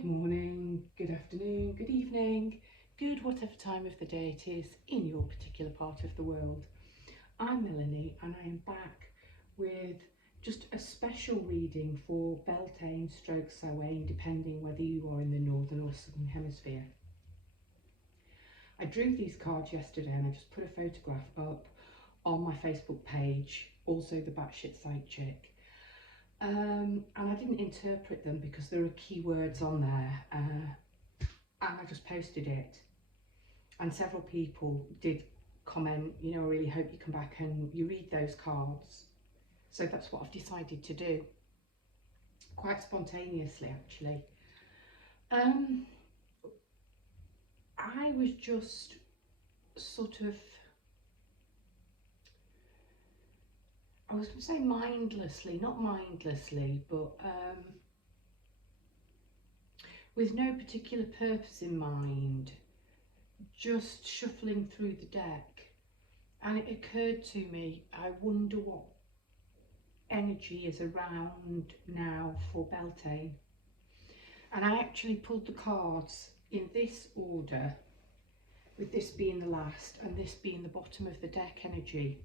Good morning, good afternoon, good evening, good whatever time of the day it is in your particular part of the world. I'm Melanie and I am back with just a special reading for Beltane stroke Samhain, depending whether you are in the northern or southern hemisphere. I drew these cards yesterday and I just put a photograph up on my Facebook page, also the batshit side chick. And I didn't interpret them because there are keywords on there, and I just posted it, and several people did comment, you know, I really hope you come back and you read those cards. So that's what I've decided to do, quite spontaneously actually. I was just sort of, I was going to say mindlessly, not mindlessly, but with no particular purpose in mind, just shuffling through the deck. And it occurred to me, I wonder what energy is around now for Beltane. And I actually pulled the cards in this order, with this being the last and this being the bottom of the deck energy.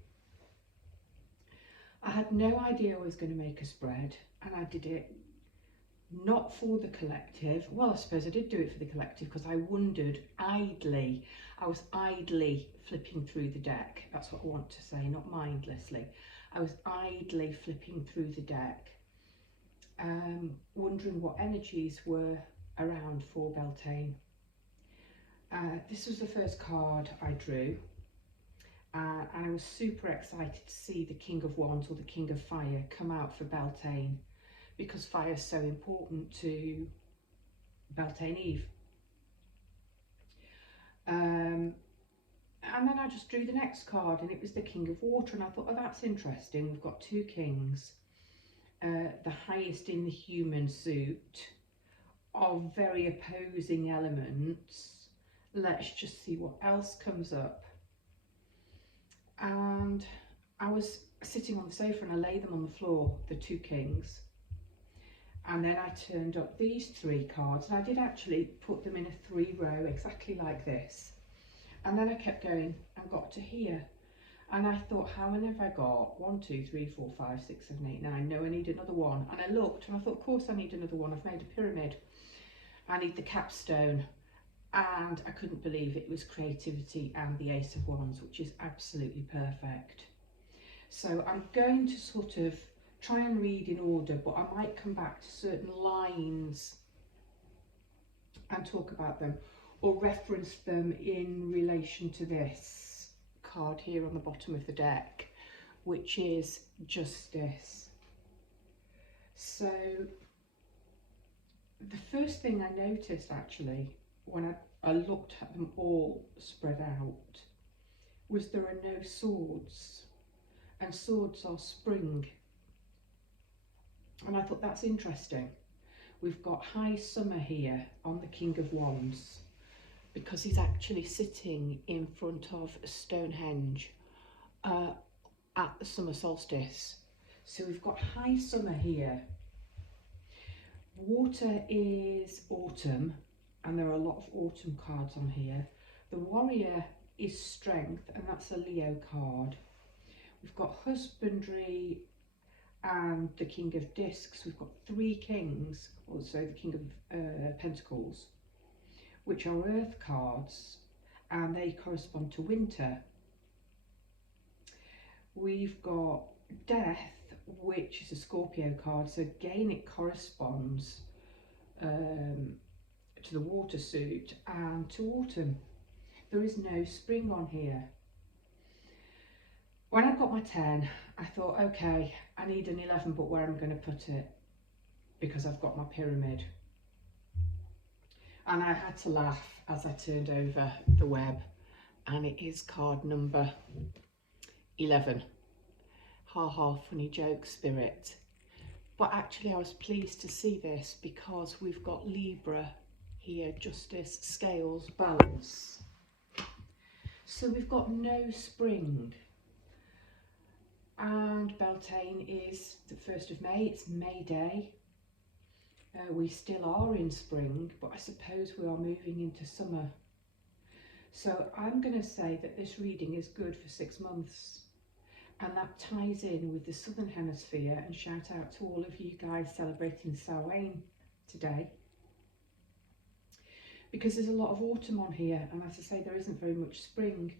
I had no idea I was going to make a spread, and I did it not for the collective. Well, I suppose I did do it for the collective because I wondered idly. I was idly flipping through the deck. That's what I want to say, not mindlessly. I was idly flipping through the deck, wondering what energies were around for Beltane. This was the first card I drew. And I was super excited to see the King of Wands, or the King of Fire, come out for Beltane, because fire is so important to Beltane Eve. And then I just drew the next card, and it was the King of Water, and I thought, oh, that's interesting. We've got two kings, the highest in the human suit, of very opposing elements. Let's just see what else comes up. And I was sitting on the sofa and I laid them on the floor, the two kings, and then I turned up these three cards, and I did actually put them in a 3-row exactly like this, and then I kept going and got to here, and I thought, how many have I got? 1, 2, 3, 4, 5, 6, 7, 8, 9. No, I need another one. And I looked and I thought, of course I need another one. I've made a pyramid. I need the capstone. And I couldn't believe it was creativity and the Ace of Wands, which is absolutely perfect. So I'm going to sort of try and read in order, but I might come back to certain lines and talk about them, or reference them in relation to this card here on the bottom of the deck, which is Justice. So the first thing I noticed actually, when I looked at them all spread out, was there are no swords, and swords are spring. And I thought, that's interesting. We've got High Summer here on the King of Wands, because he's actually sitting in front of Stonehenge at the summer solstice. So we've got High Summer here. Water is autumn, and there are a lot of autumn cards on here. The Warrior is Strength, and that's a Leo card. We've got Husbandry and the King of Discs. We've got 3 kings, also the King of Pentacles, which are earth cards, and they correspond to winter. We've got Death, which is a Scorpio card, so again it corresponds to the water suit and to autumn. There is no spring on here. When I got my 10, I thought, okay, I need an 11, but where am I going to put it? Because I've got my pyramid. And I had to laugh as I turned over the web, and it is card number 11. Ha ha, funny joke, Spirit. But actually I was pleased to see this, because we've got Libra here, Justice, Scales, Balance. So we've got no spring. And Beltane is the 1st of May, it's May Day. We still are in spring, but I suppose we are moving into summer. So I'm going to say that this reading is good for 6 months. And that ties in with the Southern Hemisphere, and shout out to all of you guys celebrating Samhain today. Because there's a lot of autumn on here, and as I say, there isn't very much spring.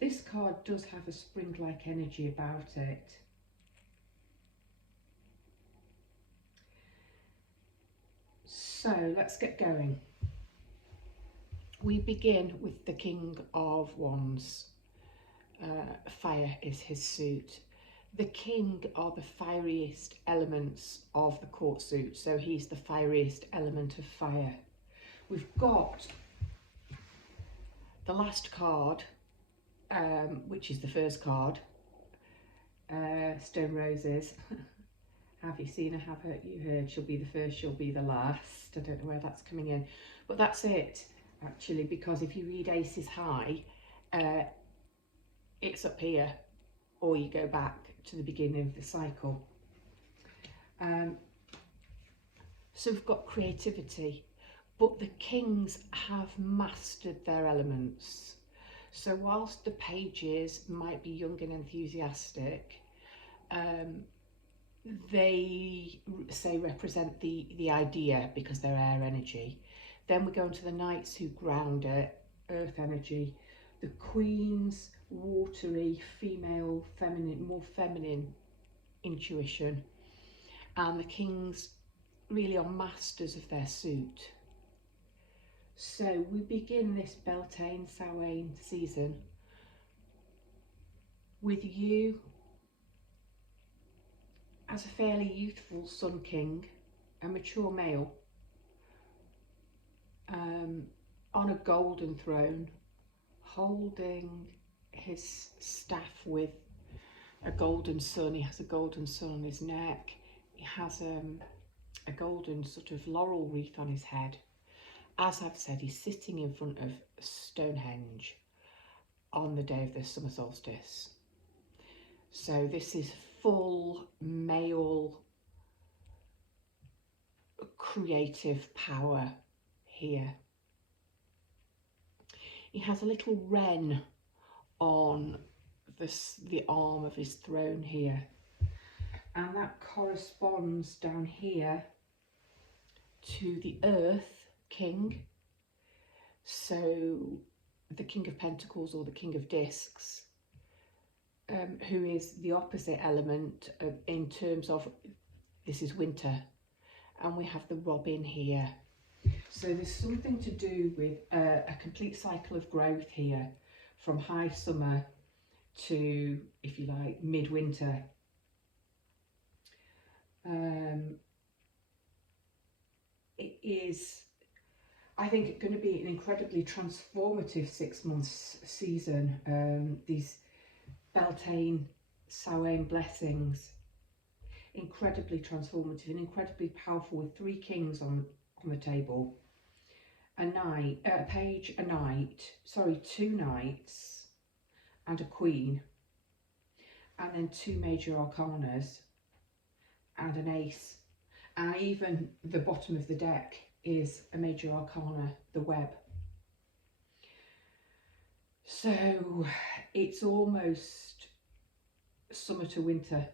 This card does have a spring-like energy about it. So let's get going. We begin with the King of Wands. Fire is his suit. The king are the fieriest elements of the court suit, so he's the fieriest element of fire. We've got the last card, which is the first card, Stone Roses. Have you seen her? Have you heard? She'll be the first, she'll be the last. I don't know where that's coming in, but that's it actually, because if you read Aces High, it's up here, or you go back to the beginning of the cycle. So we've got creativity, but the kings have mastered their elements. So whilst the pages might be young and enthusiastic, they say represent the idea because they're air energy. Then we go into the knights who ground it, earth energy. The queens, watery, female, feminine, more feminine intuition. And the kings really are masters of their suit. So we begin this Beltane Samhain season with you as a fairly youthful Sun King, a mature male, on a golden throne, holding his staff with a golden sun. He has a golden sun on his neck. He has a golden sort of laurel wreath on his head. As I've said, he's sitting in front of Stonehenge on the day of the summer solstice. So this is full male creative power here. He has a little wren on the arm of his throne here, and that corresponds down here to the Earth King. So the King of Pentacles, or the King of Discs, who is the opposite element in terms of this is winter, and we have the robin here. So there's something to do with a complete cycle of growth here, from high summer to, if you like, midwinter. It is, I think, going to be an incredibly transformative 6 months season. These Beltane Samhain blessings, incredibly transformative and incredibly powerful, with 3 kings on the table. A knight, a page, a knight, sorry, 2 knights and a queen, and then 2 major arcanas and an ace, and even the bottom of the deck is a major arcana, the web. So it's almost summer to winter,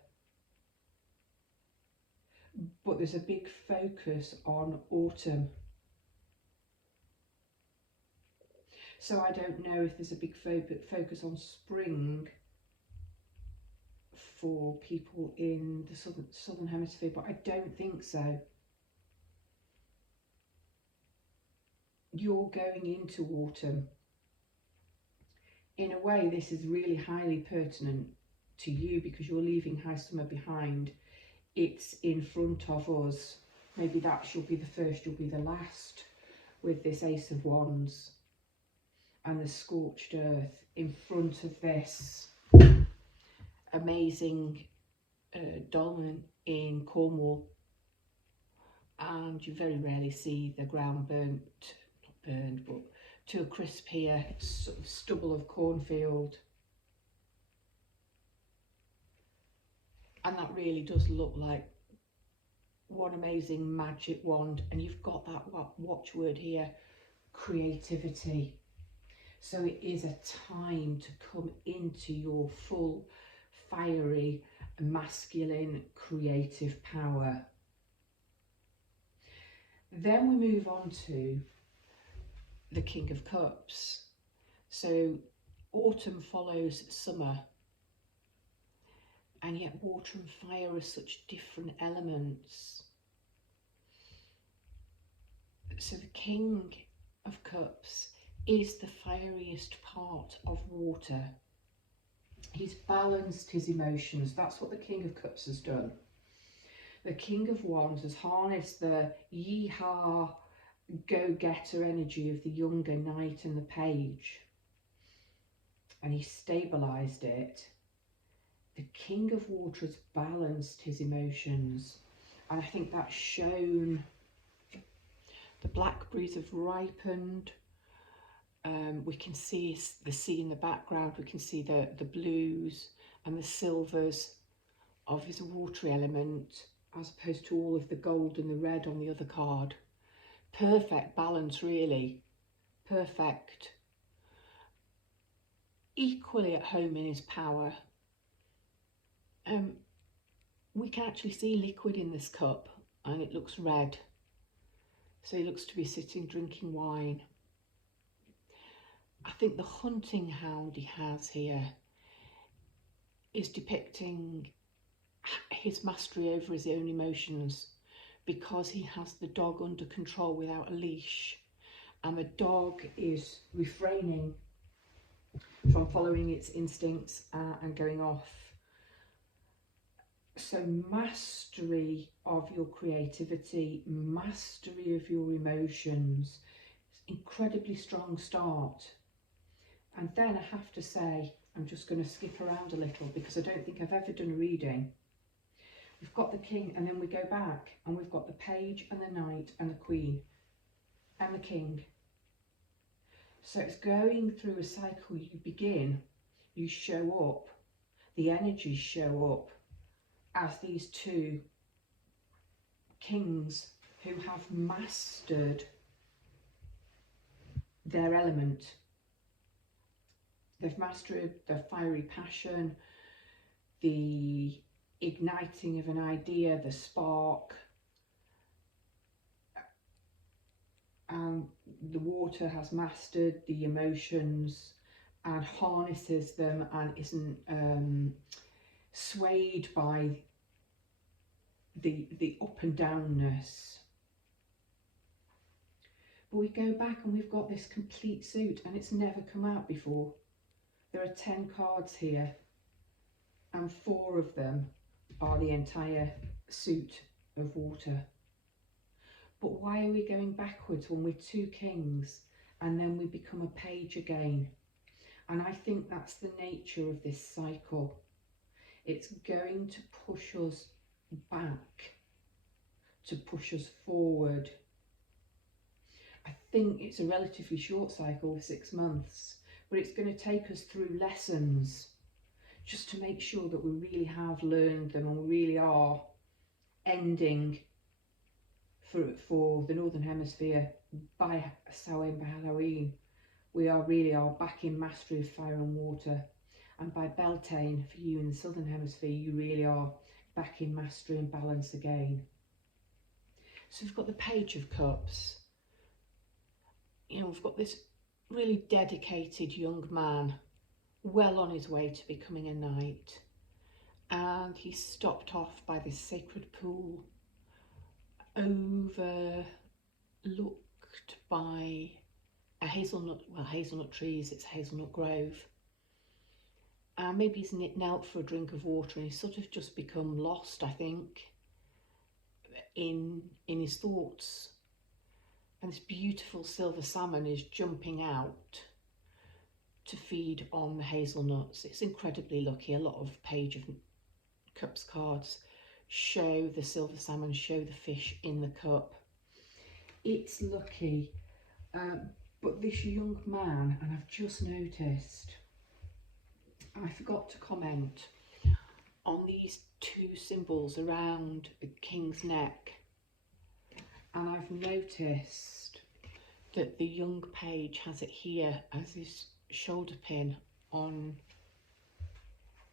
but there's a big focus on autumn. So I don't know if there's a big focus on spring for people in the southern hemisphere, but I don't think so. You're going into autumn. In a way, this is really highly pertinent to you because you're leaving high summer behind. It's in front of us. Maybe that shall be the first, you'll be the last, with this Ace of Wands and the scorched earth in front of this amazing dolmen in Cornwall. And you very rarely see the ground burnt, not burned, but to a crisp here. It's sort of stubble of cornfield. And that really does look like one amazing magic wand, and you've got that watchword here, creativity. So it is a time to come into your full, fiery, masculine, creative power. Then we move on to the King of Cups. So autumn follows summer, and yet water and fire are such different elements. So the King of Cups is the fieriest part of water. He's balanced his emotions. That's what the King of Cups has done. The King of Wands has harnessed the yee-haw, go-getter energy of the younger knight and the page, and he stabilised it. The King of Water has balanced his emotions, and I think that's shown. The blackberries have ripened. We can see the sea in the background. We can see the blues and the silvers of his watery element, as opposed to all of the gold and the red on the other card. Perfect balance, really. Perfect. Equally at home in his power. We can actually see liquid in this cup, and it looks red. So he looks to be sitting drinking wine. I think the hunting hound he has here is depicting his mastery over his own emotions, because he has the dog under control without a leash, and the dog is refraining from following its instincts and going off. So mastery of your creativity, mastery of your emotions, incredibly strong start. And then I have to say, I'm just going to skip around a little because I don't think I've ever done a reading. We've got the king, and then we go back and we've got the page and the knight and the queen and the king. So it's going through a cycle. You begin, you show up, the energies show up as these two kings who have mastered their element. They've mastered the fiery passion, the igniting of an idea, the spark, and the water has mastered the emotions and harnesses them and isn't swayed by the up and downness. But we go back and we've got this complete suit, and it's never come out before. There are 10 cards here, and 4 of them are the entire suit of water. But why are we going backwards when we're 2 kings and then we become a page again? And I think that's the nature of this cycle. It's going to push us back, to push us forward. I think it's a relatively short cycle, 6 months, but it's going to take us through lessons just to make sure that we really have learned them and we really are ending for the Northern Hemisphere by Samhain, by Halloween. We really are back in mastery of fire and water. And by Beltane, for you in the Southern Hemisphere, you really are back in mastery and balance again. So we've got the Page of Cups. You know, we've got this really dedicated young man, well on his way to becoming a knight. And he's stopped off by this sacred pool, overlooked by a hazelnut trees, it's Hazelnut Grove. And maybe he's knelt for a drink of water, and he's sort of just become lost, I think, in his thoughts. And this beautiful silver salmon is jumping out to feed on the hazelnuts. It's incredibly lucky. A lot of Page of Cups cards show the silver salmon, show the fish in the cup. It's lucky. But this young man, and I've just noticed, I forgot to comment on these 2 symbols around the king's neck. And I've noticed that the young page has it here as his shoulder pin on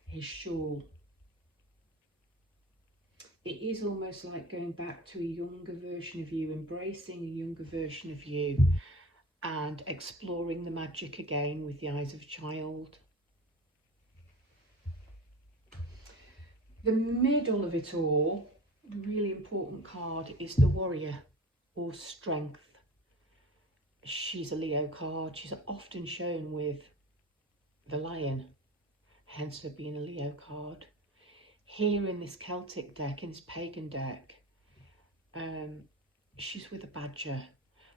his shawl. It is almost like going back to a younger version of you, embracing a younger version of you and exploring the magic again with the eyes of a child. The middle of it all, the really important card, is the Warrior, or Strength. She's a Leo card. She's often shown with the lion, hence her being a Leo card. Here in this Celtic deck, in this pagan deck, she's with a badger.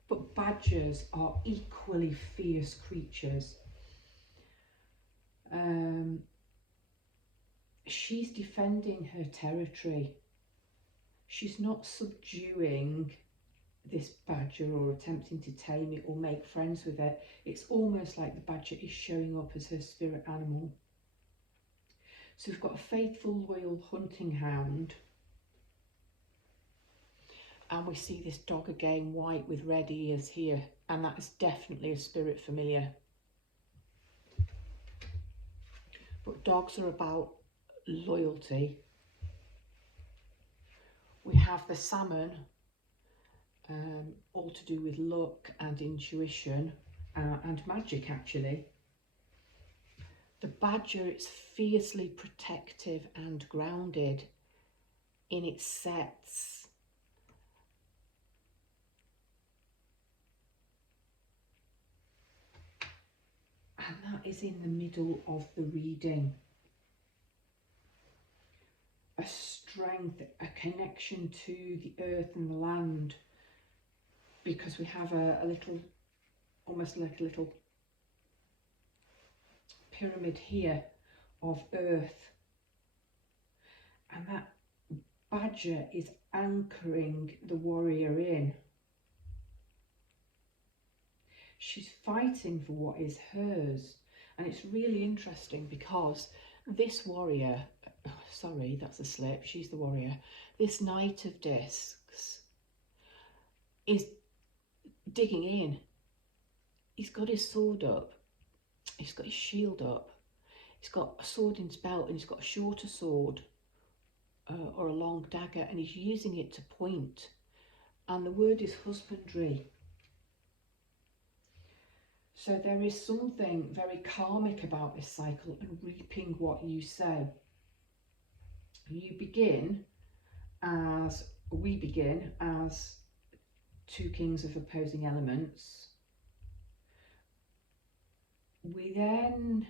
But badgers are equally fierce creatures. She's defending her territory. She's not subduing this badger or attempting to tame it or make friends with it. It's almost like the badger is showing up as her spirit animal. So we've got a faithful, loyal hunting hound. And we see this dog again, white with red ears here. And that is definitely a spirit familiar. But dogs are about loyalty. We have the salmon, all to do with luck and intuition and magic, actually. The badger, it's fiercely protective and grounded in its sets. And that is in the middle of the reading. A strength, a connection to the earth and the land, because we have a little, almost like a little pyramid here of earth, and that badger is anchoring the warrior in. She's fighting for what is hers, and it's really interesting because this warrior, sorry, that's a slip, she's the warrior, this Knight of Discs is digging in. He's got his sword up, he's got his shield up, he's got a sword in his belt, and he's got a shorter sword or a long dagger, and he's using it to point. And the word is husbandry. So there is something very karmic about this cycle and reaping what you sow. You begin as, we begin as two kings of opposing elements. We then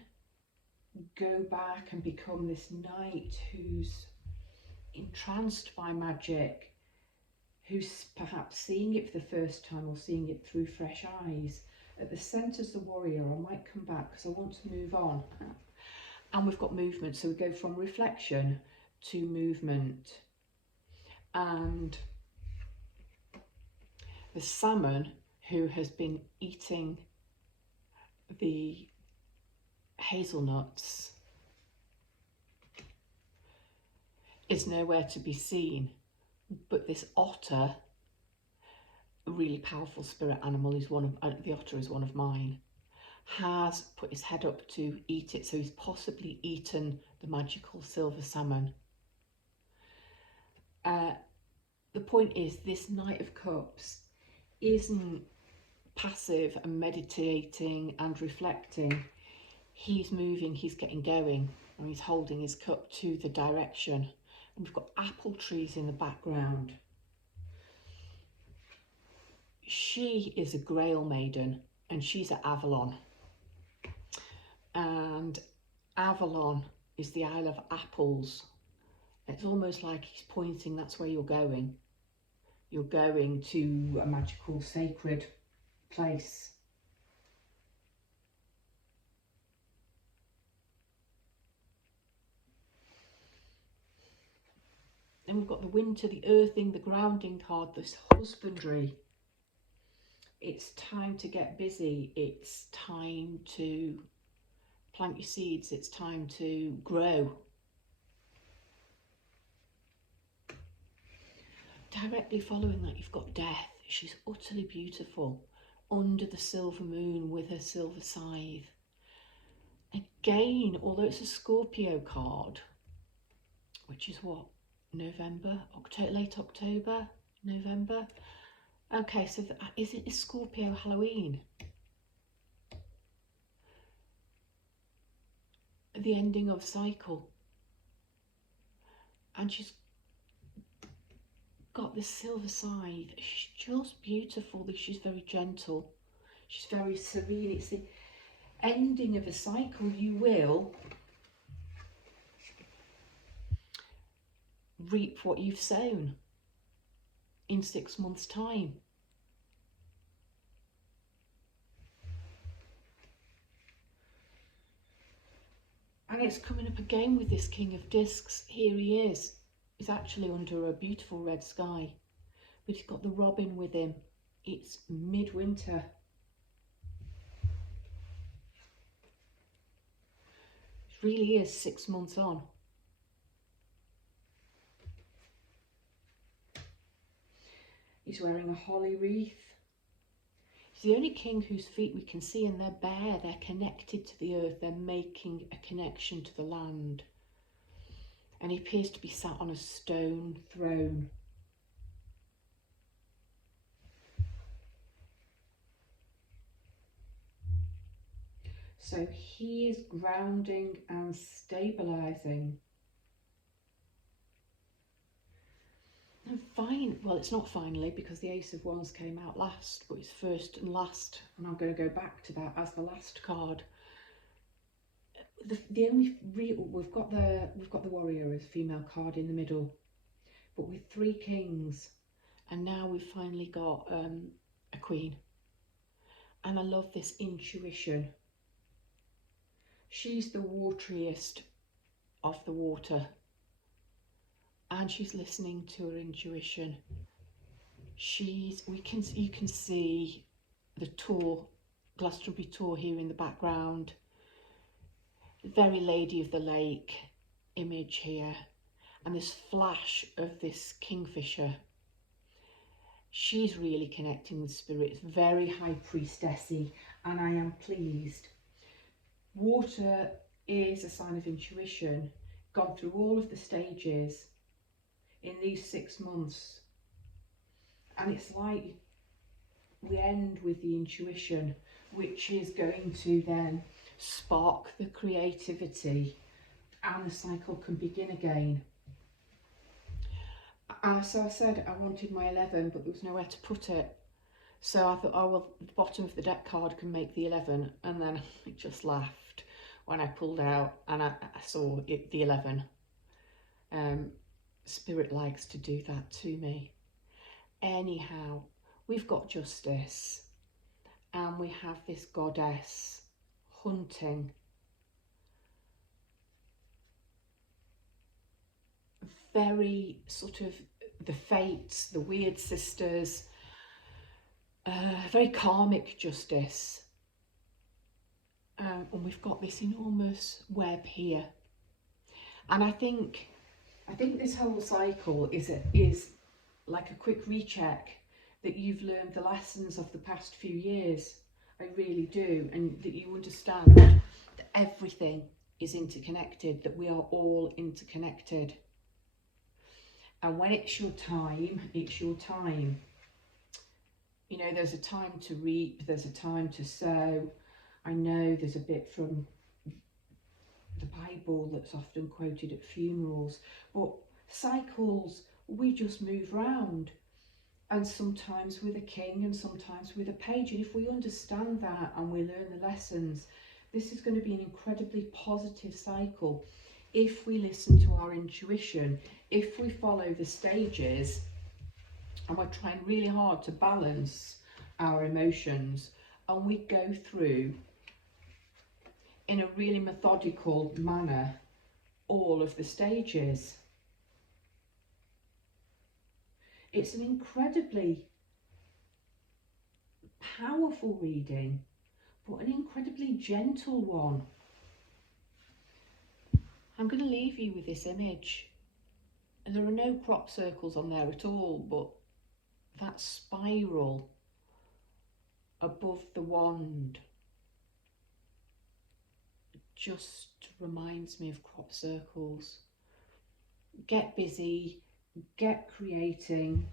go back and become this knight who's entranced by magic, who's perhaps seeing it for the first time or seeing it through fresh eyes. At the centre is the warrior. I might come back because I want to move on. And we've got movement, so we go from reflection to movement. And the salmon, who has been eating the hazelnuts, is nowhere to be seen, but this otter, a really powerful spirit animal, is one of the otter is one of mine, has put his head up to eat it, so he's possibly eaten the magical silver salmon. The point is, this Knight of Cups isn't passive and meditating and reflecting. He's moving, he's getting going, and he's holding his cup to the direction. And we've got apple trees in the background. She is a Grail maiden, and she's at Avalon. And Avalon is the Isle of Apples. It's almost like he's pointing, that's where you're going. You're going to a magical, sacred place. Then we've got the winter, the earthing, the grounding card, this husbandry. It's time to get busy. It's time to plant your seeds. It's time to grow. directly following that, you've got Death. She's utterly beautiful under the silver moon with her silver scythe. Again, although it's a Scorpio card, which is what, November, October, late October, November. Okay, so is it Scorpio Halloween? The ending of cycle. And she's got this silver scythe. She's just beautiful. She's very gentle. She's very serene. It's the ending of a cycle. You will reap what you've sown in 6 months' time. And it's coming up again with this King of Discs. Here he is. He's actually under a beautiful red sky, but he's got the robin with him. It's midwinter. It really is 6 months on. He's wearing a holly wreath. He's the only king whose feet we can see, and they're bare. They're connected to the earth. They're making a connection to the land. And he appears to be sat on a stone throne. So he is grounding and stabilising. And fine, well, it's not finally, because the Ace of Wands came out last, but it's first and last, and I'm going to go back to that as the last card. The only real, we've got the Warrior as female card in the middle, but with 3 kings, and now we've finally got a queen. And I love this intuition. She's the wateriest of the water, and she's listening to her intuition. You can see the tour, Glastonbury tour here in the background. Very Lady of the Lake image here, and this flash of this kingfisher. She's really connecting with spirit. It's very high priestessy, and I am pleased. Water is a sign of intuition, gone through all of the stages in these 6 months, and it's like we end with the intuition, which is going to then spark the creativity, and the cycle can begin again. So I said I wanted my 11, but there was nowhere to put it, so I thought, oh well, the bottom of the deck card can make the 11, and then I just laughed when I pulled out and I saw it, the 11. Spirit likes to do that to me. Anyhow, we've got Justice, and we have this goddess hunting. Very sort of the fates, the weird sisters, very karmic Justice. And we've got this enormous web here. And I think this whole cycle is like a quick recheck that you've learned the lessons of the past few years. I really do, and that you understand that everything is interconnected, that we are all interconnected. And when it's your time, it's your time. You know, there's a time to reap, there's a time to sow. I know there's a bit from the Bible that's often quoted at funerals, but cycles, we just move round, and sometimes with a king and sometimes with a page. And if we understand that and we learn the lessons, this is going to be an incredibly positive cycle if we listen to our intuition, if we follow the stages, and we're trying really hard to balance our emotions, and we go through in a really methodical manner all of the stages. It's an incredibly powerful reading, but an incredibly gentle one. I'm going to leave you with this image And there are no crop circles on there at all, but that spiral above the wand just reminds me of crop circles. Get busy, get creating,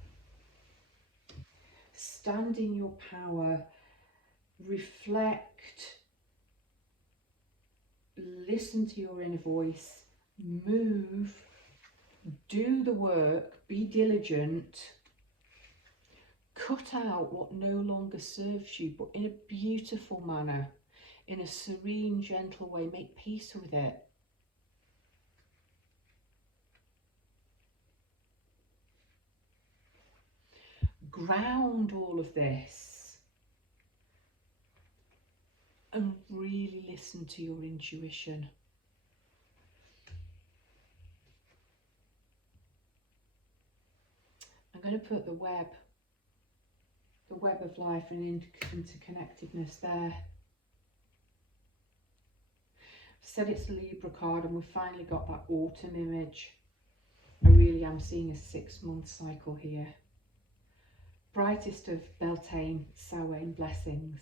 stand in your power, reflect, listen to your inner voice, move, do the work, be diligent, cut out what no longer serves you, but in a beautiful manner, in a serene, gentle way, make peace with it. Ground all of this and really listen to your intuition. I'm going to put the web of life and interconnectedness there. I've said it's a Libra card, and we've finally got that autumn image. I really am seeing a 6-month cycle here. Brightest of Beltane, Samhain blessings.